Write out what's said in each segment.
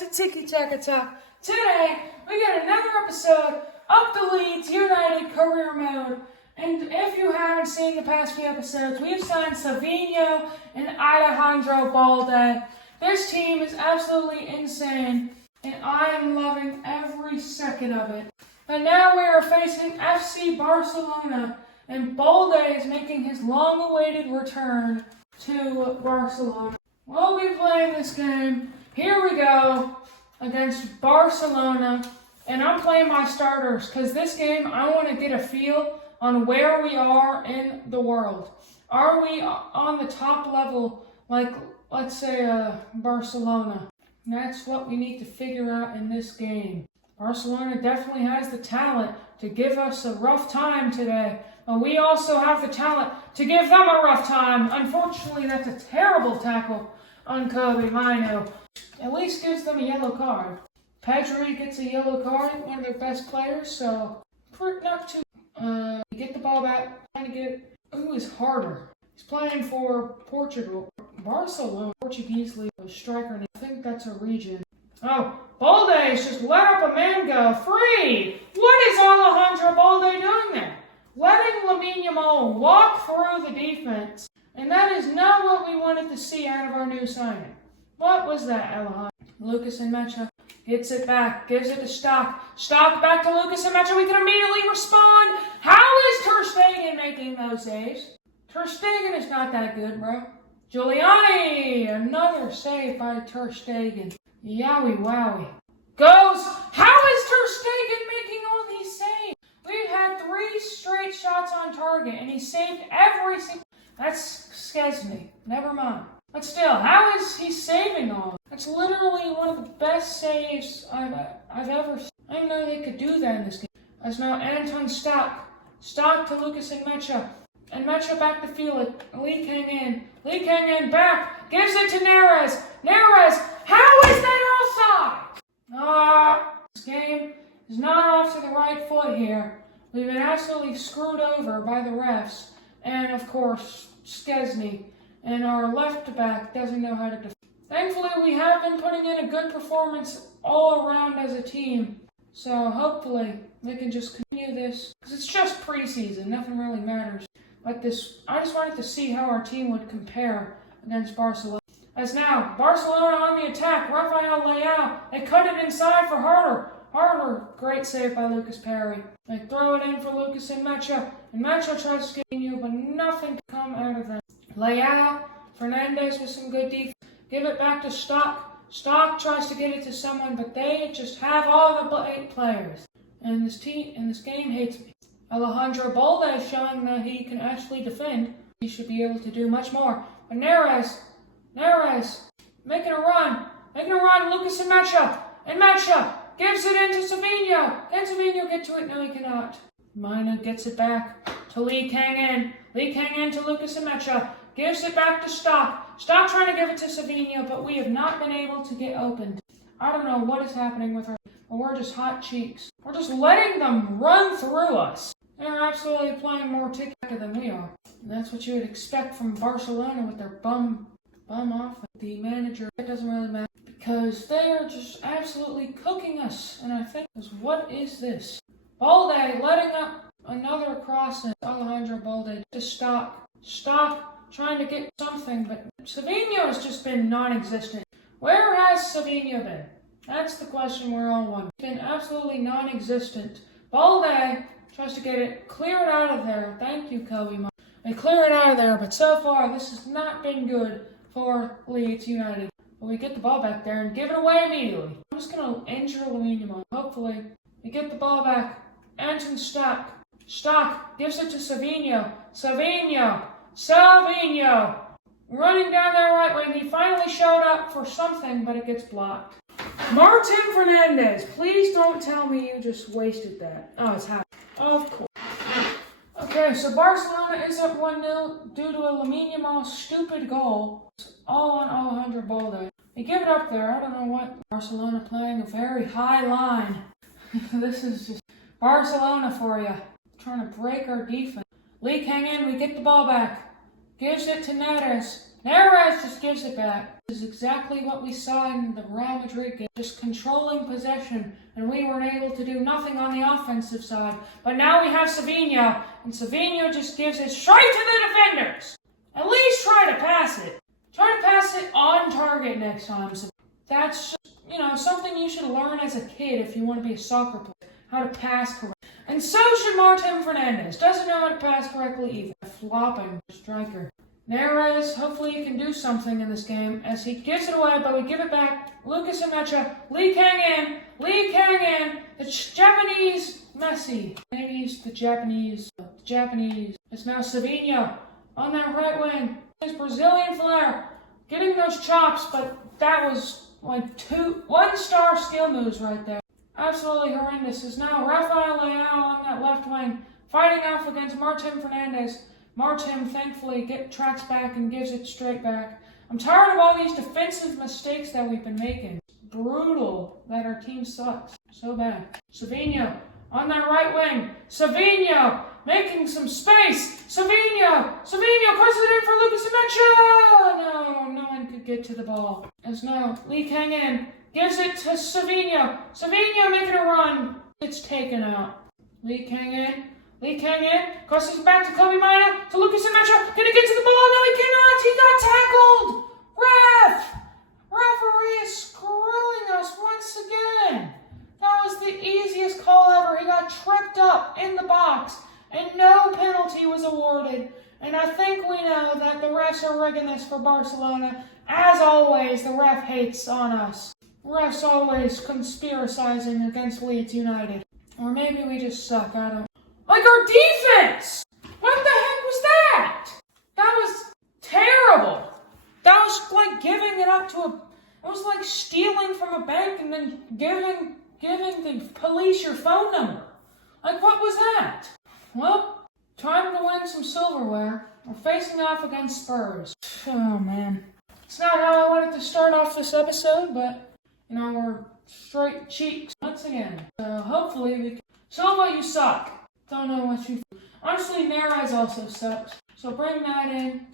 to Tiki Taka Talk. Today, we got another episode of the Leeds United Career Mode. And if you haven't seen the past few episodes, we've signed Savinho and Alejandro Balde. This team is absolutely insane, and I am loving every second of it. And now we are facing FC Barcelona, and Balde is making his long-awaited return to Barcelona. We'll be playing this game. Here we go against Barcelona, and I'm playing my starters because this game I want to get a feel on where we are in the world. Are we on the top level, like let's say Barcelona? That's what we need to figure out in this game. Barcelona definitely has the talent to give us a rough time today. But we also have the talent to give them a rough time. Unfortunately, that's a terrible tackle on Kobe Mino. At least gives them a yellow card. Pedri gets a yellow card, one of their best players, so not too. Get the ball back, trying to get. Who is harder? He's playing for Portugal. Barcelona, Portuguese league, a striker, and I think that's a region. Oh, Balde's just let up a man go free. What is Alejandro Balde doing there? Letting Lamine Yamal walk through the defense, and that is not what we wanted to see out of our new signing. What was that, Alejandro? Lucas Nmecha hits it back, gives it to Stock. Stock back to Lucas Nmecha. We can immediately respond. How is Ter Stegen making those saves? Ter Stegen is not that good, bro. Giuliani, another save by Ter Stegen. Yowie wowie. Goes. How is Ter Stegen making all these saves? We've had 3 straight shots on target, and he saved every single. That scares me. Never mind. But still, how is he saving all? That's literally one of the best saves I've ever seen. I didn't know they could do that in this game. As now Anton Stock. Stock to Lucas Nmecha. Nmecha back to Felix. Lee Kang in. Lee Kang in back. Gives it to Neres. Neres. How is that offside? This game is not off to the right foot here. We've been absolutely screwed over by the refs. And of course, Szczesny. And our left back doesn't know how to defend. Thankfully, we have been putting in a good performance all around as a team. So hopefully, we can just continue this. Because it's just preseason. Nothing really matters. But I just wanted to see how our team would compare against Barcelona. As now, Barcelona on the attack. Rafael Leao. They cut it inside for Harder. Harder. Great save by Lucas Perry. They throw it in for Lucas Nmecha. Nmecha tries to get you, but nothing can come out of that. Leao. Fernandez with some good defense. Give it back to Stock. Stock tries to get it to someone, but they just have all the 8 players. And this game hates me. Alejandro Balde is showing that he can actually defend. He should be able to do much more. But Neres, making a run, Lucas Nmecha, Nmecha gives it into Savinho. Can Savinho get to it? No, he cannot. Mina gets it back to Lee Kang in. Lee Kang in to Lucas Nmecha. Gives it back to Stock. Stock trying to give it to Savinho, but we have not been able to get opened. I don't know what is happening with her, but we're just hot cheeks. We're just letting them run through us. They're absolutely playing more tiki-taka than we are. And that's what you would expect from Barcelona with their bum off. The manager, it doesn't really matter because they are just absolutely cooking us. And I think, what is this? Balde letting up another cross in. Alejandro Balde to Stock. Stock trying to get something, but Savinho has just been non-existent. Where has Savinho been? That's the question we're all wondering. He's been absolutely non-existent. Balde tries to get it cleared out of there. Thank you, Kobe. They clear it out of there, but so far this has not been good for Leeds United. But we get the ball back there and give it away immediately. I'm just going to injure Lamine Yamal. Hopefully, we get the ball back. Anton Stock. Stock gives it to Savinho. Savinho! Running down there right wing. He finally showed up for something, but it gets blocked. Martin Fernandez, please don't tell me you just wasted that. Oh, it's happening. Of course. Okay, so Barcelona is up 1-0 due to a Lamine Yamal stupid goal. It's all on Alejandro Balde. They give it up there. I don't know what. Barcelona playing a very high line. This is just Barcelona for you. Trying to break our defense. Lee Kang in, we get the ball back. Gives it to Neres. Neres just gives it back. This is exactly what we saw in the Real Madrid game. Just controlling possession, and we weren't able to do nothing on the offensive side. But now we have Savinho, and Savinho just gives it straight to the defenders. At least try to pass it. Try to pass it on target next time. So that's just, something you should learn as a kid if you want to be a soccer player. How to pass correctly. And so should Martin Fernandez. Doesn't know how to pass correctly either. A flopping striker. Neres, hopefully he can do something in this game as he gives it away, but we give it back. Lucas Emecha, Lee Kang-in, the Japanese Messi. Maybe he's the Japanese. It's now Savinho on that right wing. His Brazilian flair, getting those chops, but that was like 1-star skill moves right there. Absolutely horrendous. Is now Rafael Leao on that left wing, fighting off against Martin Fernandez. Martin thankfully tracks back and gives it straight back. I'm tired of all these defensive mistakes that we've been making. It's brutal that our team sucks. So bad. Savinho on that right wing. Savinho making some space. Savinho crosses it in for Lucas Emecha. No one could get to the ball. As now Lee Kang-in gives it to Savinho. Savinho making a run. It's taken out. Lee Kang-in crosses it back to Kobe Mino, to Lucas Emecha. Can he get to the ball? No, he cannot. He got tackled. Referee is screwing us once again. That was the easiest call ever. He got tripped up in the box, and no penalty was awarded. And I think we know that the refs are rigging this for Barcelona. As always, the ref hates on us. Refs always conspiracizing against Leeds United. Or maybe we just suck, I don't know. Like our defense! What the heck was that? That was terrible. That was like giving it up to it was like stealing from a bank and then giving the police your phone number. Like, what was that? Well, time to win some silverware. We're facing off against Spurs. Oh, man. It's not how I wanted to start off this episode, but, we're straight cheeks once again. So, hopefully we can... Silva, you suck. Don't know what you... Honestly, Neres also sucks. So, bring that in.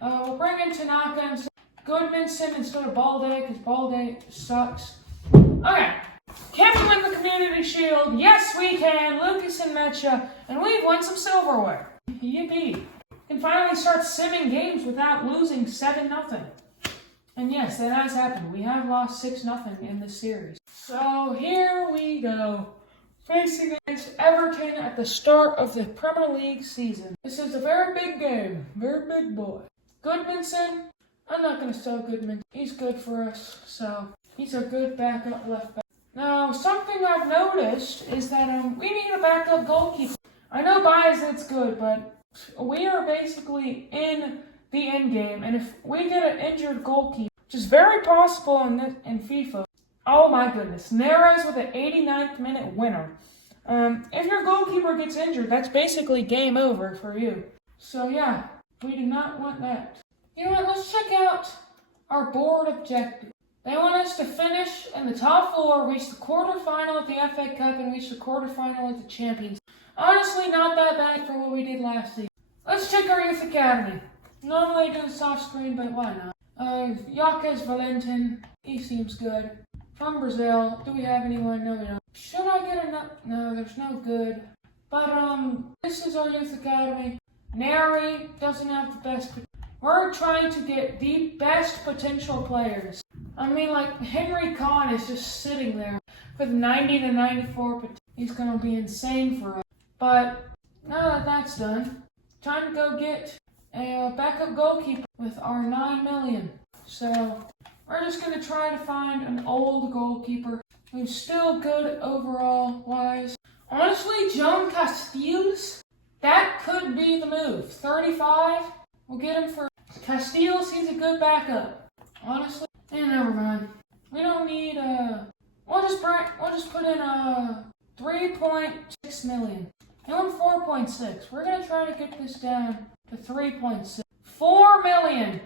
We'll bring in Tanaka and Goodmanson instead of Balde, because Balde sucks. Okay. Can we win the Community Shield? Yes, we can. Lucas Emecha. And we've won some silverware. Yippee. We can finally start simming games without losing 7-0. And yes, that has happened. We have lost 6-0 in this series. So here we go. Facing against Everton at the start of the Premier League season. This is a very big game. Very big boy. Goodmanson. I'm not going to sell Goodman. He's good for us. So he's a good backup left back. Now, something I've noticed is that we need a backup goalkeeper. I know Bayazid's good, but we are basically in the end game, and if we get an injured goalkeeper, which is very possible in FIFA, oh my goodness, Neres with an 89th minute winner. If your goalkeeper gets injured, that's basically game over for you. So yeah, we do not want that. You know what, let's check out our board objective. They want us to finish in the top 4, reach the quarterfinal at the FA Cup, and reach the quarterfinal at the Champions. Honestly, not that bad for what we did last season. Let's check our youth academy. Normally I do a soft screen, but why not? Yaquez Valentin, he seems good. From Brazil, do we have anyone? No, we don't. Should I get enough? No, there's no good. But, this is our youth academy. Neri doesn't have the best. We're trying to get the best potential players. I mean, like, Henry Kahn is just sitting there with 90 to 94 potential. He's going to be insane for us. But now that that's done, time to go get a backup goalkeeper with our 9 million. So we're just going to try to find an old goalkeeper who's still good overall wise. Honestly, John Castiles, that could be the move. 35, we'll get him for Castiles. He's a good backup. Honestly, never mind. We don't need we'll just put in 3.6 million. And 4.6. We're gonna try to get this down to 3.6. 4 million.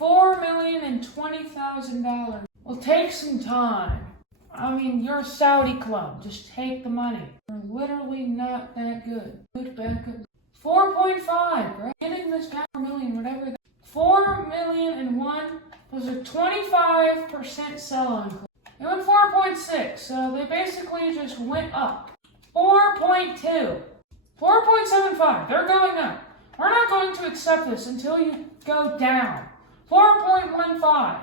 $4,020,000. Will take some time. I mean, you're a Saudi club. Just take the money. We're literally not that good. Good backup. 4.5, right? Getting this down 4 million, whatever. 4,000,001 was a 25% sell increase. It went 4.6, so they basically just went up. 4.2, 4.75, they're going up. We're not going to accept this until you go down. 4.15,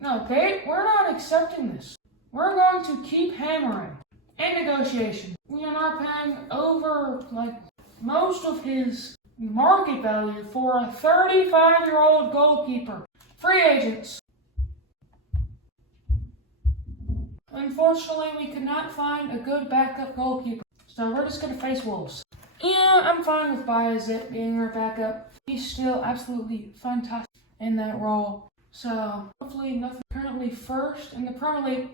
no, we're not accepting this. We're going to keep hammering. In negotiation, we are not paying over most of his market value for a 35-year-old goalkeeper. Free agents. Unfortunately, we could not find a good backup goalkeeper, so we're just going to face Wolves. Yeah, I'm fine with Bayazit being our backup. He's still absolutely fantastic in that role. So, hopefully nothing. Currently first in the Premier League.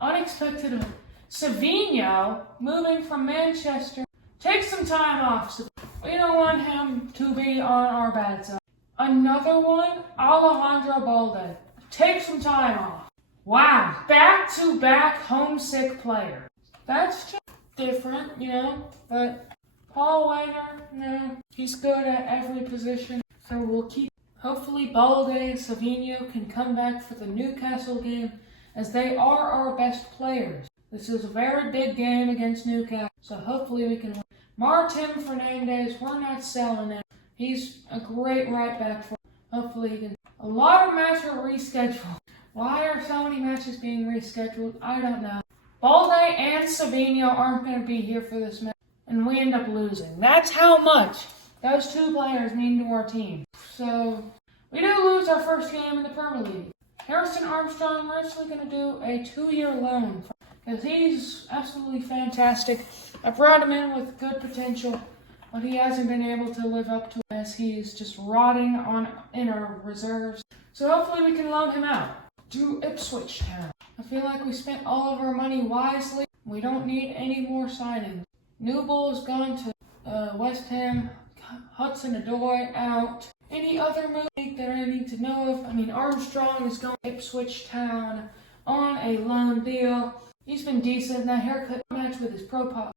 Unexpected. Savinho, moving from Manchester. Take some time off. We don't want him to be on our bad side. Another one, Alejandro Balde. Take some time off. Wow, back-to-back homesick player. That's just different, but Paul Weiner, he's good at every position, so we'll keep. Hopefully Balde and Savinho can come back for the Newcastle game, as they are our best players. This is a very big game against Newcastle, so hopefully we can win. Martin Fernandez, we're not selling him. He's a great right back for. Hopefully he can. A lot of matches are rescheduled. Why are so many matches being rescheduled? I don't know. Balde and Savinho aren't going to be here for this match, and we end up losing. That's how much those two players mean to our team. So, we do lose our first game in the Premier League. Harrison Armstrong, we're actually going to do a 2-year loan because he's absolutely fantastic. I brought him in with good potential, but he hasn't been able to live up to it as he's just rotting in our reserves. So hopefully we can loan him out to Ipswich Town. I feel like we spent all of our money wisely. We don't need any more signings. Newbull has gone to West Ham. Hudson-Odoi out. Any other move that I need to know of? Armstrong is going to Ipswich Town on a loan deal. He's been decent. That haircut match with his profile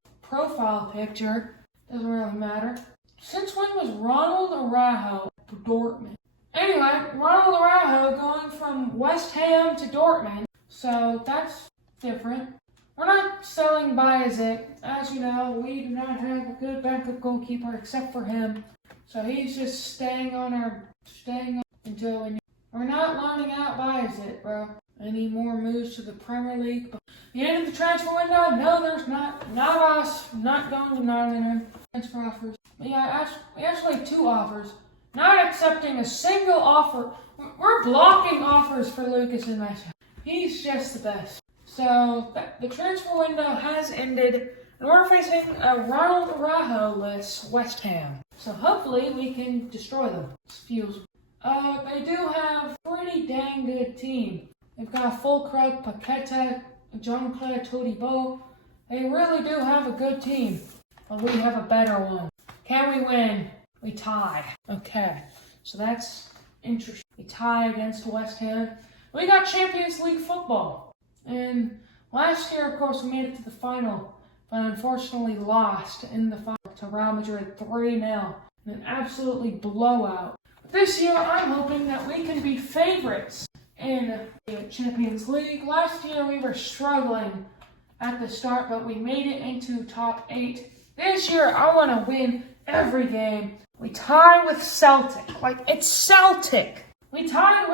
picture doesn't really matter. Since when was Ronald Araujo to Dortmund? Anyway, Ronald Araujo going from West Ham to Dortmund, so that's different. We're not selling Bayazit. As you know, we do not have a good backup goalkeeper except for him. So he's just staying on until we need. We're not loaning out Bayazit, bro. Any more moves to the Premier League? The end of the transfer window? No, there's not. Not us. Not going to Nottingham. Transfer offers. Yeah, we actually have 2 offers. Not accepting a single offer. We're blocking offers for Lucas and Messi. He's just the best. So, the transfer window has ended, and we're facing a Ronald Araujo-less West Ham. So hopefully we can destroy them. They do have a pretty dang good team. They've got Fulkrug, Paqueta, Jean-Claude Todibo. They really do have a good team, but we have a better one. Can we win? We tie. Okay, so that's interesting. We tie against West Ham. We got Champions League football. And last year, of course, we made it to the final, but unfortunately lost in the final to Real Madrid 3-0. An absolutely blowout. But this year, I'm hoping that we can be favorites in the Champions League. Last year, we were struggling at the start, but we made it into top 8. This year, I want to win every game. We tie with Celtic. It's Celtic. We tied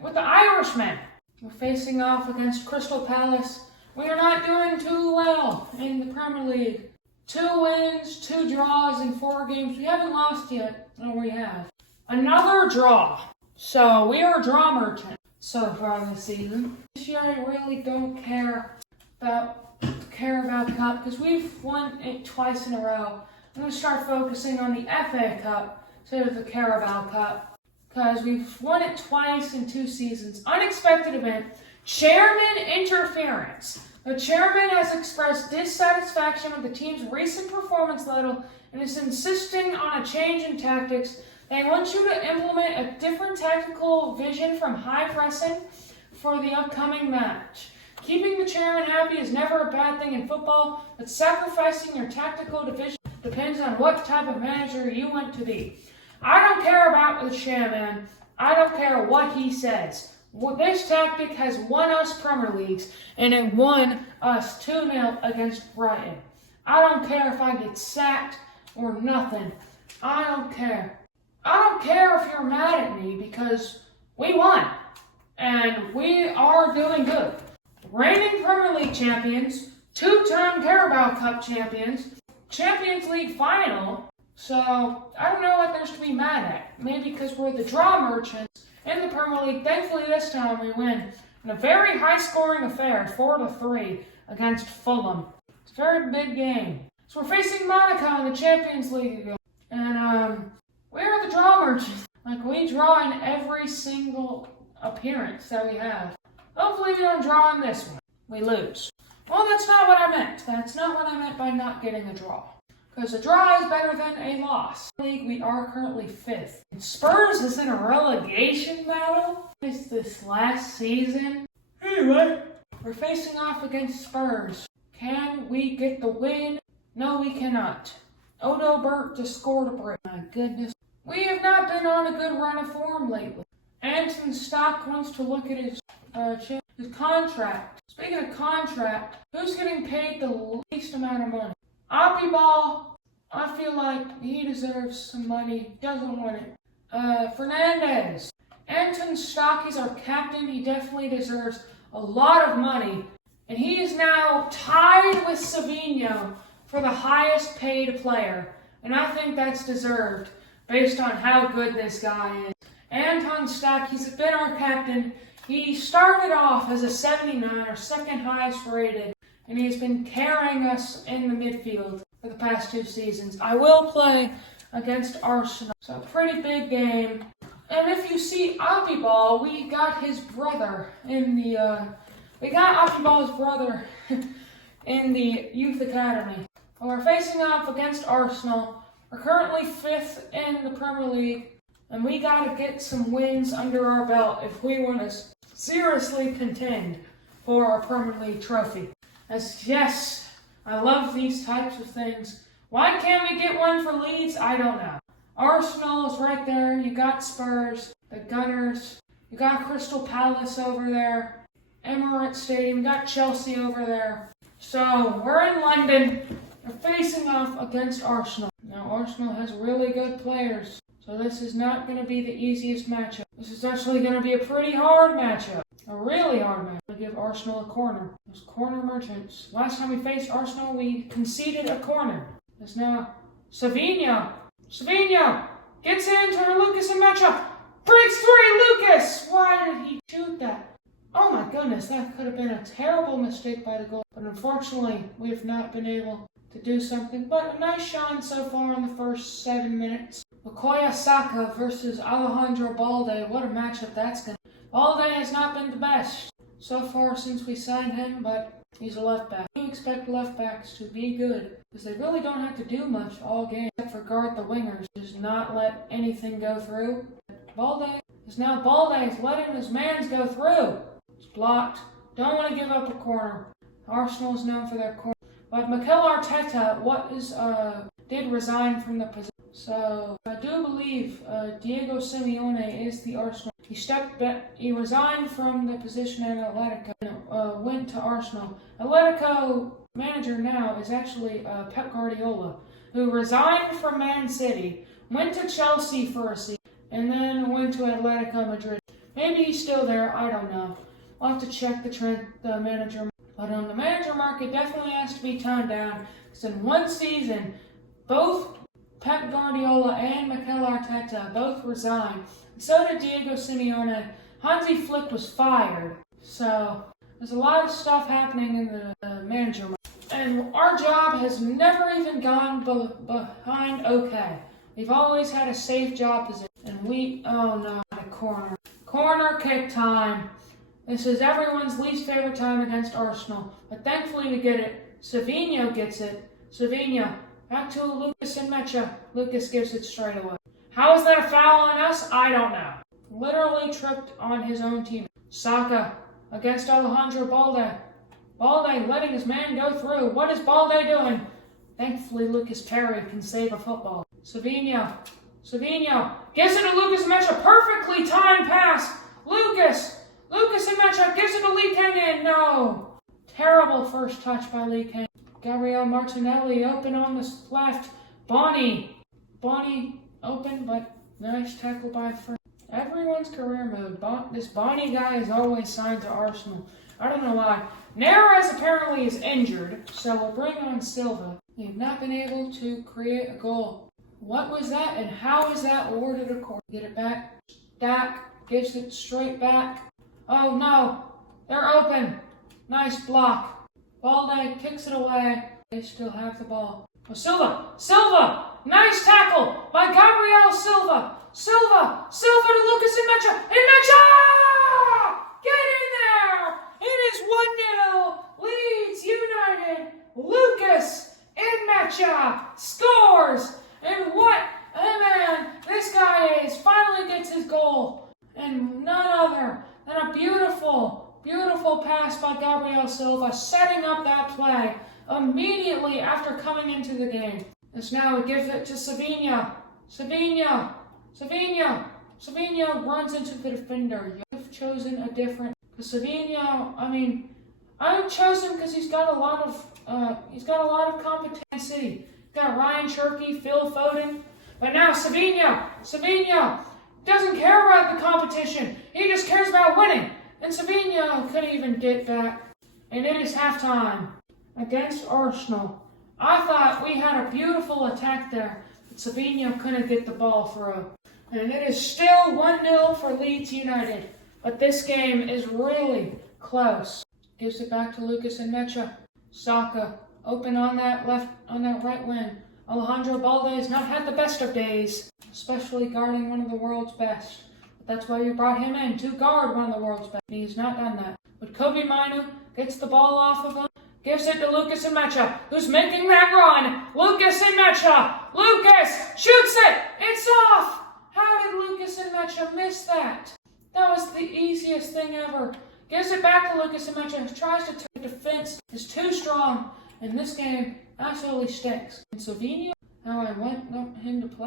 with the Irishmen. We're facing off against Crystal Palace. We are not doing too well in the Premier League. 2 wins, 2 draws in 4 games. We haven't lost yet. No, we have. Another draw. So we are a draw merchant so far this season. This year I really don't care about Cup because we've won it twice in a row. I'm going to start focusing on the FA Cup instead of the Carabao Cup because we've won it twice in 2 seasons. Unexpected event. Chairman interference. The chairman has expressed dissatisfaction with the team's recent performance level and is insisting on a change in tactics. They want you to implement a different tactical vision from high pressing for the upcoming match. Keeping the chairman happy is never a bad thing in football, but sacrificing your tactical division depends on what type of manager you want to be. I don't care about the chairman. I don't care what he says. This tactic has won us Premier Leagues, and it won us 2-0 against Brighton. I don't care if I get sacked or nothing. I don't care. I don't care if you're mad at me because we won, and we are doing good. Reigning Premier League champions, 2-time Carabao Cup champions, Champions League final. So I don't know what there's to be mad at. Maybe because we're the draw merchants in the Premier League. Thankfully this time we win in a very high-scoring affair, 4-3 against Fulham. It's a very big game. So we're facing Monaco in the Champions League again. And we're the draw merchants. Like, we draw in every single appearance that we have. Hopefully we don't draw in this one. We lose. Well, that's not what I meant. That's not what I meant by not getting a draw. Because a draw is better than a loss. In the league, we are currently 5th. Spurs is in a relegation battle. It's this last season. Anyway, we're facing off against Spurs. Can we get the win? No, we cannot. Odo Burt just scored a break. My goodness. We have not been on a good run of form lately. Anton Stock wants to look at his contract. Speaking of contract, who's getting paid the least amount of money? Opiball, I feel like he deserves some money. Doesn't want it. Fernandez. Anton Stock, he's our captain. He definitely deserves a lot of money. And he is now tied with Savinho for the highest paid player. And I think that's deserved based on how good this guy is. Anton Stock, he's been our captain. He started off as a 79, our second highest rated, and he's been carrying us in the midfield for the past 2 seasons. I will play against Arsenal, so a pretty big game. And if you see Opiball, we got his brother in the, in the youth academy. We're facing off against Arsenal. We're currently 5th in the Premier League, and we gotta get some wins under our belt if we want to seriously contend for our Premier League trophy. Yes, I love these types of things. Why can't we get one for Leeds? I don't know. Arsenal is right there. You got Spurs, the Gunners. You got Crystal Palace over there. Emirates Stadium. You got Chelsea over there. So we're in London. We're facing off against Arsenal. Now Arsenal has really good players. So this is not going to be the easiest matchup. This is actually going to be a pretty hard matchup. A really hard matchup. I'm going to give Arsenal a corner. Those corner merchants. Last time we faced Arsenal, we conceded a corner. It's now Savinho. Savinho gets into Lucas and Mecha. Breaks free, Lucas! Why did he shoot that? Oh my goodness, that could have been a terrible mistake by the goal. But unfortunately, we have not been able to do something. But a nice shine so far in the first 7 minutes. Bukayo Saka versus Alejandro Balde. What a matchup that's going to be. Balde has not been the best so far since we signed him, but he's a left back. You expect left backs to be good because they really don't have to do much all game except for guard the wingers. Just not let anything go through. Balde is now Balde is letting his mans go through. It's blocked. Don't want to give up a corner. Arsenal is known for their corner. But Mikel Arteta, did resign from the position. So I do believe Diego Simeone is the Arsenal. He stepped back. He resigned from the position at Atletico and went to Arsenal. Atletico manager now is actually Pep Guardiola, who resigned from Man City, went to Chelsea for a season, and then went to Atletico Madrid. Maybe he's still there. I don't know. I'll have to check the manager. But the manager market definitely has to be toned down. Because in one season, both Pep Guardiola and Mikel Arteta both resigned. So did Diego Simeone. Hansi Flick was fired. So there's a lot of stuff happening in the manager market. And our job has never even gone behind okay. We've always had a safe job position. And oh no, a corner. Corner kick time. This is everyone's least favorite time against Arsenal. But thankfully we get it. Savinho gets it. Savinho. Back to Lucas and Mecha. Lucas gives it straight away. How is that a foul on us? I don't know. Literally tripped on his own team. Saka against Alejandro Balde. Balde letting his man go through. What is Balde doing? Thankfully Lucas Perry can save a football. Savinho Savino gives it to Lucas and Mecha. Perfectly timed pass. Lucas and Mecha gives it to Lee Kang-in. No. Terrible first touch by Lee Kang. Gabriel Martinelli open on the left. Bonnie open, but nice tackle by Fern. Everyone's career mode. This Bonnie guy is always signed to Arsenal. I don't know why. Neres apparently is injured, so we'll bring on Silva. They've not been able to create a goal. What was that, and how is that awarded a corner? Get it back. Dak gives it straight back. Oh no, they're open. Nice block. Balde kicks it away. They still have the ball. Oh, Silva! Nice tackle by Gabriel Silva! Silva to Lucas and Mecha! Get in there! It is 1-0! Leeds United! Lucas and Mecha scores! And what a man this guy is! Finally gets his goal! And none other than a beautiful pass by Gabriel Silva, setting up that play immediately after coming into the game. As now we give it to Savino. Savino runs into the defender. You have chosen a different. Because Savino, I chose him because he's got a lot of competency. Got Ryan Cherky, Phil Foden, but now Savino doesn't care about the competition. He just cares about winning. And Savino couldn't even get back. And it is halftime against Arsenal. I thought we had a beautiful attack there, but Savino couldn't get the ball through. And it is still 1-0 for Leeds United. But this game is really close. Gives it back to Lucas and Mecha. Saka open on that right wing. Alejandro Balde has not had the best of days, especially guarding one of the world's best. But that's why you brought him in, to guard one of the world's best. He's not done that. But Kobe Minu gets the ball off of him, gives it to Lucas and Mecha, who's making that run. Lucas and Mecha. Lucas shoots it. It's off. How did Lucas and Mecha miss that? That was the easiest thing ever. Gives it back to Lucas and Mecha, tries to turn the defense, is too strong, and this game absolutely stinks. And Savino, how I want him to play.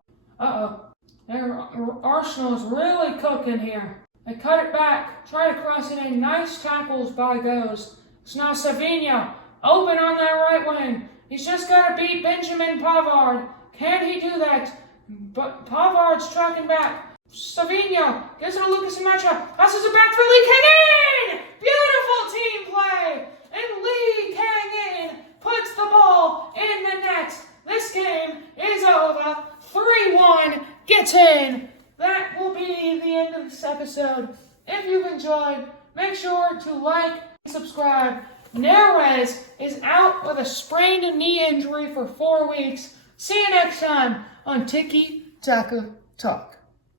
Arsenal is really cooking here. They cut it back, try to cross it in. Nice tackles by Goes. It's now Savino, open on that right wing. He's just got to beat Benjamin Pavard. Can he do that? But Pavard's tracking back. Savino gives it to Lucas and Mecha. Passes it back for Lee Kang-in! Beautiful team play! And Lee Kang-in puts the ball in the net. This game is over. 3-1 gets in. That will be the end of this episode. If you've enjoyed, make sure to like and subscribe. Neres is out with a sprained knee injury for 4 weeks. See you next time on Tiki Taka Talk.